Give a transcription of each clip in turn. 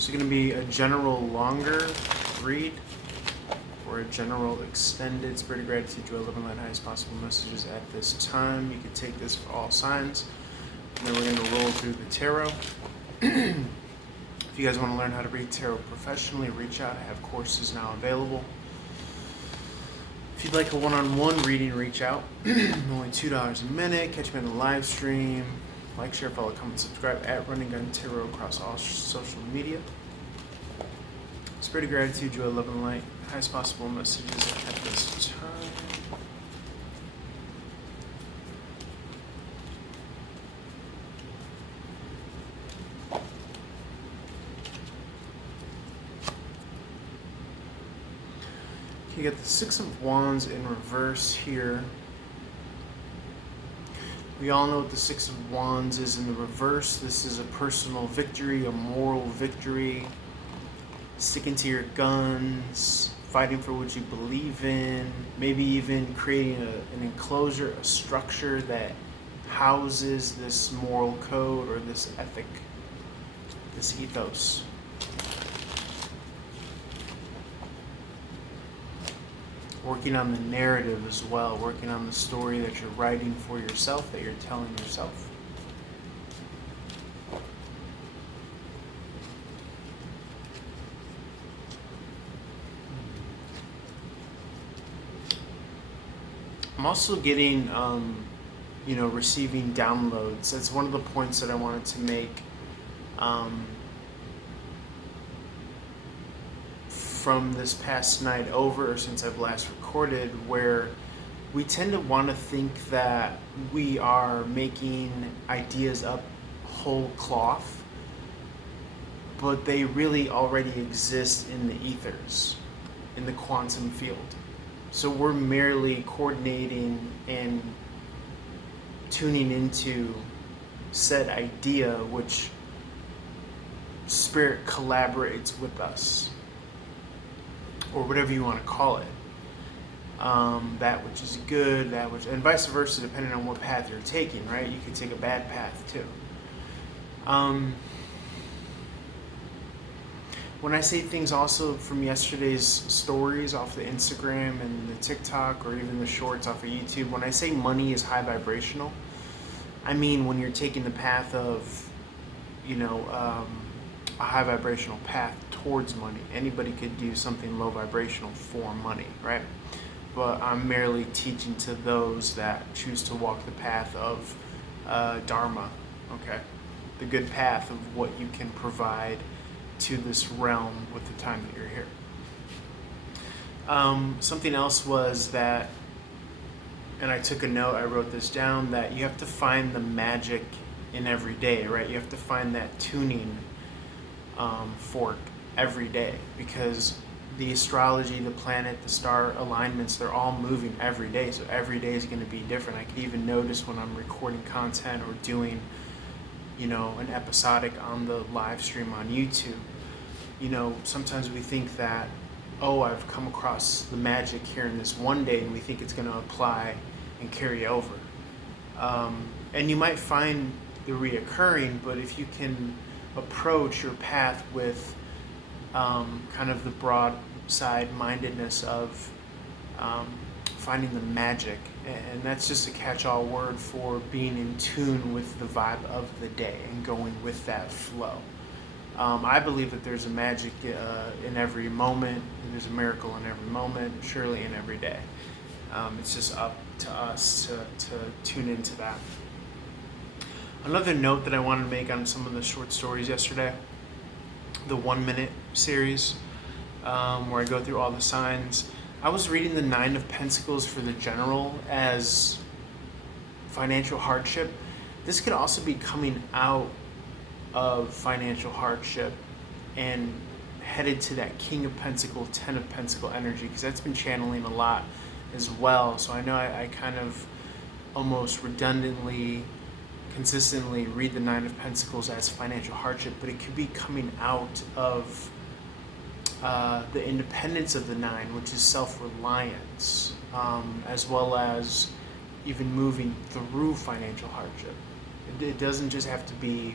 This is going to be a general longer read or a general extended Spirit of Gratitude, Joy, Love, and Light, highest possible messages at this time. You can take this for all signs. And then we're going to roll through the tarot. If you guys want to learn how to read tarot professionally, reach out. I have courses now available. If you'd like a one-on-one reading, reach out. Only $2 a minute. Catch me on the live stream. Like, share, follow, comment, subscribe at Running Gun Tarot across all social media. Spirit of Gratitude, Joy, Love, and Light. Highest possible messages at this time. You get the Six of Wands in reverse here. We all know what the Six of Wands is in the reverse. This is a personal victory, a moral victory, sticking to your guns, fighting for what you believe in, maybe even creating an enclosure, a structure that houses this moral code or this ethic, this ethos. Working on the narrative as well, working on the story that you're writing for yourself, that you're telling yourself. I'm also getting, receiving downloads. That's one of the points that I wanted to make from this past night over, since I've last recorded, where we tend to want to think that we are making ideas up whole cloth, but they really already exist in the ethers, in the quantum field. So we're merely coordinating and tuning into said idea, which Spirit collaborates with us, or whatever you want to call it. That which is good, that which, and vice versa, depending on what path you're taking, right? You could take a bad path too. When I say things also from yesterday's stories off the Instagram and the TikTok, or even the shorts off of YouTube, when I say money is high vibrational, I mean when you're taking the path of, a high vibrational path towards money. Anybody could do something low vibrational for money, right? But I'm merely teaching to those that choose to walk the path of Dharma, okay? The good path of what you can provide to this realm with the time that you're here. Something else was that, and I took a note, I wrote this down, that you have to find the magic in every day, right? You have to find that tuning fork every day, because the astrology, the planet, the star alignments, they're all moving every day. So every day is going to be different. I can even notice when I'm recording content or doing, an episodic on the live stream on YouTube. Sometimes we think that, I've come across the magic here in this one day, and we think it's going to apply and carry over. And you might find the reoccurring, but if you can approach your path with kind of the broad side mindedness of finding the magic, and that's just a catch-all word for being in tune with the vibe of the day and going with that flow. I believe that there's a magic in every moment, and there's a miracle in every moment, surely in every day. It's just up to us to tune into that. Another note that I wanted to make on some of the short stories yesterday, the 1 minute series, where I go through all the signs. I was reading the Nine of Pentacles for the general as financial hardship. This could also be coming out of financial hardship and headed to that King of Pentacles, Ten of Pentacles energy, because that's been channeling a lot as well. So I know I kind of almost redundantly, consistently read the Nine of Pentacles as financial hardship, but it could be coming out of the independence of the Nine, which is self-reliance, as well as even moving through financial hardship. It doesn't just have to be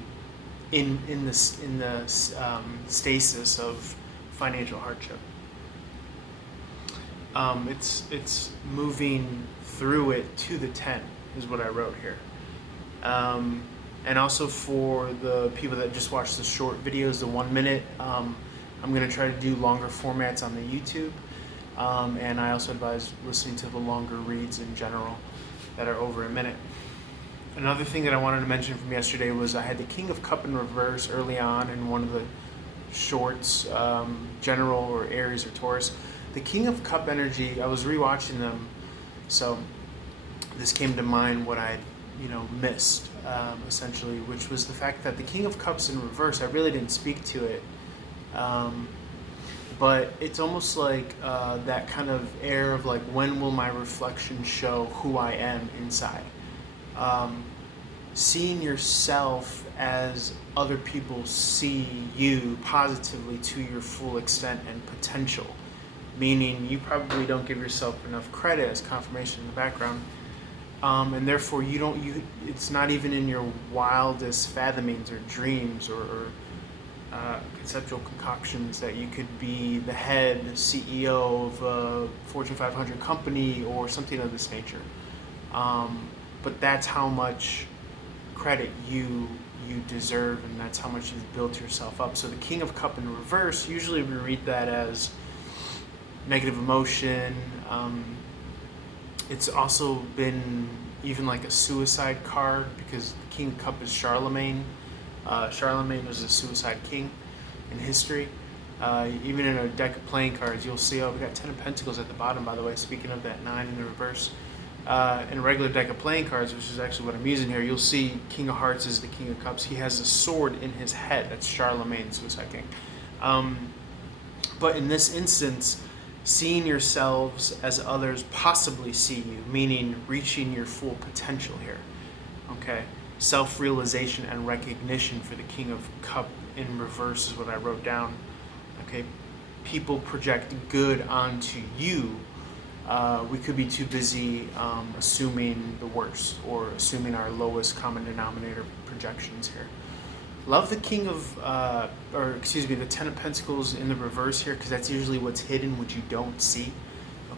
in the stasis of financial hardship. It's moving through it to the 10 is what I wrote here. And also for the people that just watch the short videos, the 1 minute, I'm going to try to do longer formats on the YouTube. And I also advise listening to the longer reads in general that are over a minute. Another thing that I wanted to mention from yesterday was I had the King of Cup in reverse early on in one of the shorts, General or Aries or Taurus. The King of Cup energy, I was rewatching them, so this came to mind what I missed, essentially, which was the fact that the King of Cups in reverse, I really didn't speak to it, but it's almost like that kind of air of like, when will my reflection show who I am inside? Seeing yourself as other people see you positively to your full extent and potential, meaning you probably don't give yourself enough credit, as confirmation in the background, and therefore it's not even in your wildest fathomings or dreams or conceptual concoctions that you could be the head CEO of a Fortune 500 company or something of this nature. But that's how much credit you deserve, and that's how much you've built yourself up. So the King of Cup in reverse, usually we read that as negative emotion. It's also been even like a suicide card, because the King of Cup is Charlemagne. Charlemagne was a suicide king in history. Even in a deck of playing cards, you'll see, we got 10 of Pentacles at the bottom, by the way, speaking of that 9 in the reverse. In a regular deck of playing cards, which is actually what I'm using here, you'll see King of Hearts is the King of Cups. He has a sword in his head. That's Charlemagne, Suicide King. But in this instance, seeing yourselves as others possibly see you, meaning reaching your full potential here. Okay? Self-realization and recognition for the King of Cup in reverse is what I wrote down. Okay? People project good onto you. We could be too busy assuming the worst, or assuming our lowest common denominator projections here. Love the the 10 of Pentacles in the reverse here, because that's usually what's hidden, what you don't see.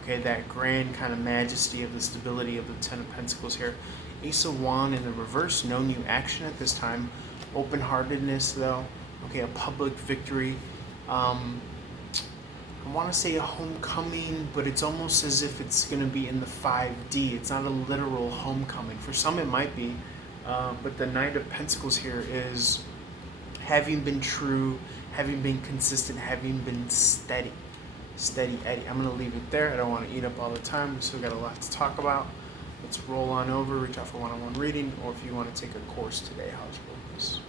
Okay, that grand kind of majesty of the stability of the 10 of Pentacles here. Ace of Wands in the reverse, no new action at this time. Open-heartedness though. Okay, a public victory. I want to say a homecoming, but it's almost as if it's going to be in the 5D. It's not a literal homecoming. For some it might be, but the Knight of Pentacles here is having been true, having been consistent, having been steady. Steady Eddie. I'm going to leave it there. I don't want to eat up all the time. We still got a lot to talk about. Let's roll on over, reach out for one-on-one reading, or if you want to take a course today, how's your focus?